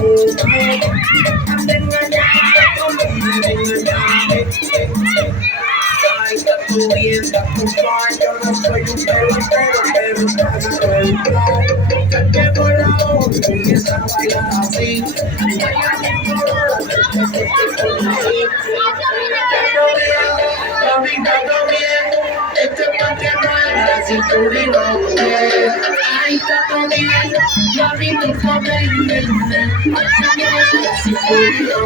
Ay, está tu bien, está tu mal, yo no soy un pero te pego la voz, comienza a bailar así. Mami, está todo bien, este parque no es la cinturita, ay, está todo bien, mami, tú sabes, la cinturita.